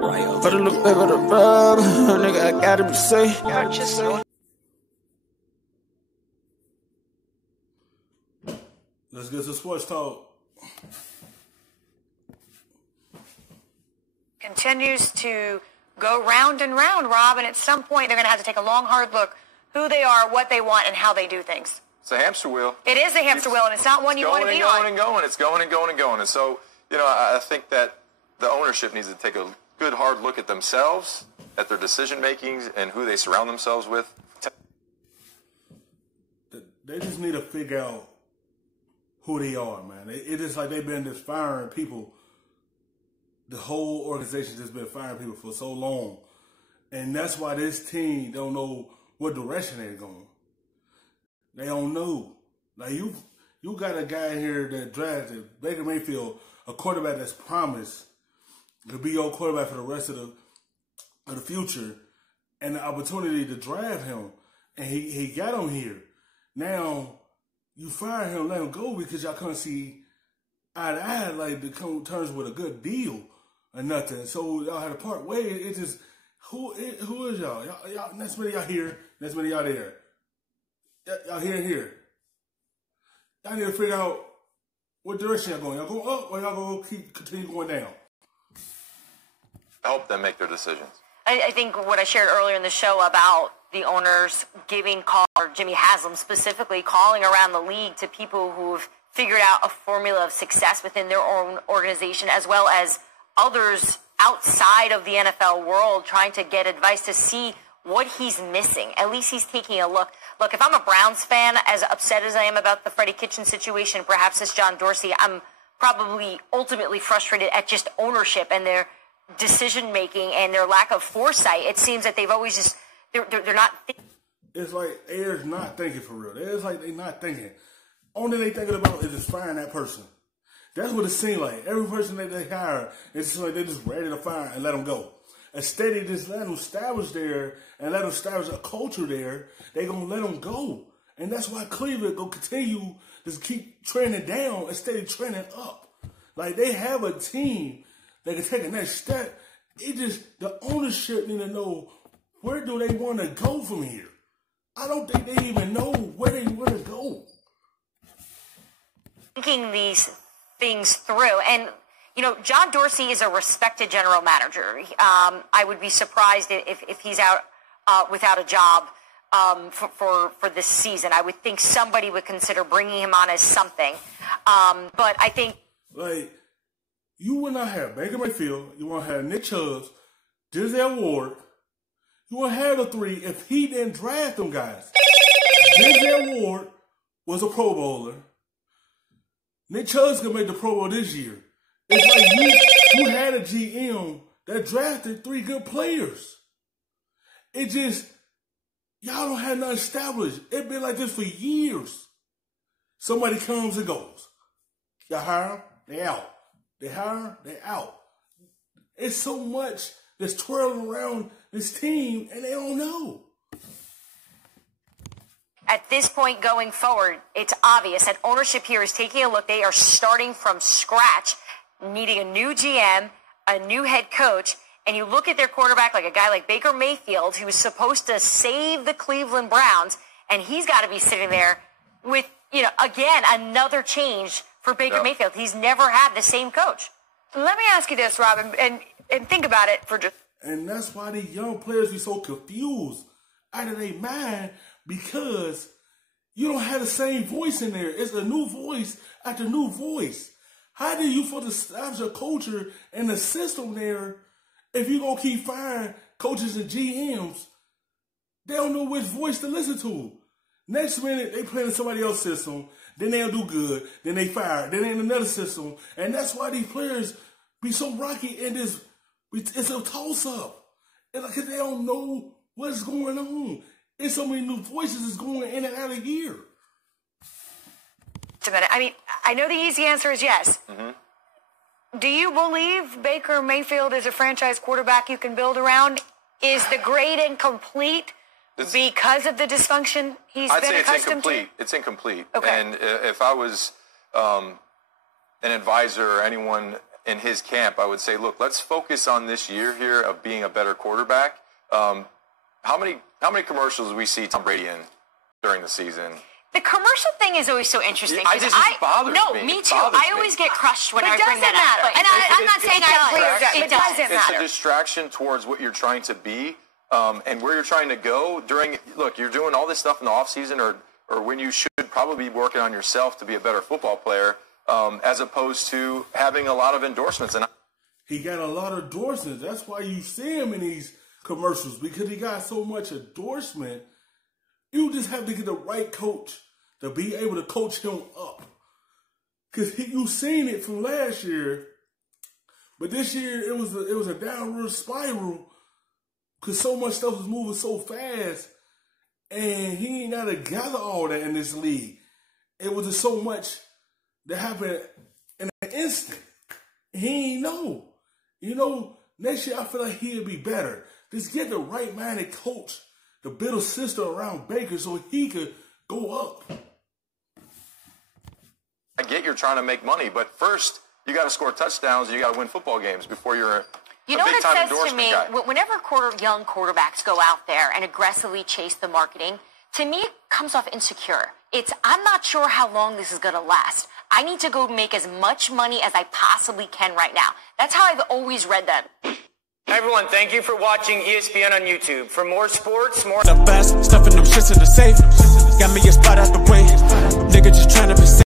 Better look back at the rub, nigga, I gotta be safe. Let's get to sports talk. Continues to go round and round, Rob, and at some point they're going to have to take a long, hard look who they are, what they want, and how they do things. It's a hamster wheel. It is a hamster wheel, and it's not one you want to be on. It's going and going. It's going and going and going. And so, I think that the ownership needs to take a good, hard look at themselves, at their decision-makings, and who they surround themselves with. They just need to figure out who they are, man. It is like they've been just firing people. The whole organization just been firing people for so long. And that's why this team don't know what direction they're going. They don't know. Like, you got a guy here that drafted Baker Mayfield, a quarterback that's promised to be your quarterback for the rest of the future, and the opportunity to draft him. And he got him here. Now, you fire him, let him go because y'all couldn't see eye to eye, like, to come to terms with a good deal or nothing. So y'all had to part ways. It just, who is y'all? Y'all? Next minute y'all here, next minute y'all there. Y'all here and here. Y'all need to figure out what direction y'all going. Y'all go up or y'all going to continue going down? Help them make their decisions. I think what I shared earlier in the show about the owners giving call, or Jimmy Haslam specifically, calling around the league to people who've figured out a formula of success within their own organization, as well as others outside of the NFL world, trying to get advice to see what he's missing. At least he's taking a look. Look, if I'm a Browns fan, as upset as I am about the Freddie Kitchens situation, perhaps it's John Dorsey, I'm probably ultimately frustrated at just ownership and their decision-making and their lack of foresight. It seems that they've always just, they're not thinking. It's like they're not thinking for real. It's like they're not thinking. Only they thinking about is just firing that person. That's what it seems like. Every person that they hire, it's just like they're just ready to fire and let them go. Instead of just let them establish there and let them establish a culture there, they're going to let them go. And that's why Cleveland going to continue to keep trending down instead of trending up. Like, they have a team that can take a next step. It just, the ownership need to know, where do they want to go from here? I don't think they even know where they want to go. Thinking these things through. And, John Dorsey is a respected general manager. I would be surprised if he's out without a job for this season. I would think somebody would consider bringing him on as something. But I think... Like, you would not have Baker Mayfield. You want to have Nick Chubb, Denzel Ward. You would have the three if he didn't draft them guys. Denzel Ward was a Pro Bowler. Nick Chubb's going to make the Pro Bowl this year. It's like you had a GM that drafted three good players. It just, y'all don't have nothing established. It's been like this for years. Somebody comes and goes. You hire them, they out. They hire them, they out. It's so much that's twirling around this team, and they don't know. At this point going forward, it's obvious that ownership here is taking a look. They are starting from scratch, needing a new GM, a new head coach, and you look at their quarterback like a guy like Baker Mayfield, who was supposed to save the Cleveland Browns, and he's got to be sitting there with, again, another change for Baker Mayfield. He's never had the same coach. Let me ask you this, Rob, and think about it for just... And that's why these young players be so confused out of their mind, because you don't have the same voice in there. It's a new voice after new voice. How do you for the establish a culture and the system there if you're going to keep firing coaches and GMs? They don't know which voice to listen to. Next minute, they play in somebody else's system. Then they'll do good. Then they fire. Then they in another system. And that's why these players be so rocky and it's a toss-up. It's like they don't know what's going on. It's so many new voices is going in and out of here. Wait a minute. I mean, I know the easy answer is yes. Mm-hmm. Do you believe Baker Mayfield is a franchise quarterback you can build around? Is the grade incomplete because of the dysfunction he's been accustomed to? It's incomplete. Okay. And if I was an advisor or anyone in his camp, I would say, look, let's focus on this year here of being a better quarterback. How many commercials do we see Tom Brady in during the season? The commercial thing is always so interesting. Yeah, it bothers me. Me too. I always get crushed when I bring that up. And I'm not saying it does. It does. It's a distraction towards what you're trying to be and where you're trying to go. Look, you're doing all this stuff in the offseason or when you should probably be working on yourself to be a better football player as opposed to having a lot of endorsements. And he got a lot of endorsements. That's why you see him in these commercials, because he got so much endorsement. You just have to get the right coach to be able to coach him up. Because you seen it from last year, but this year it was a downward spiral because so much stuff was moving so fast, and he ain't got to gather all that in this league. It was just so much that happened in an instant. He ain't know. You know, next year I feel like he'll be better. Just get the right-minded coach to build a system around Baker so he could go up. I get you're trying to make money, but first you got to score touchdowns and you got to win football games before you're a You know what it says to me? Guy. Whenever young quarterbacks go out there and aggressively chase the marketing, to me it comes off insecure. I'm not sure how long this is going to last. I need to go make as much money as I possibly can right now. That's how I've always read that. Hi everyone, thank you for watching ESPN on YouTube. For more sports, more the best, stuffing them shits in the safe. Got me a spot out the way. Nigga just trying to be safe.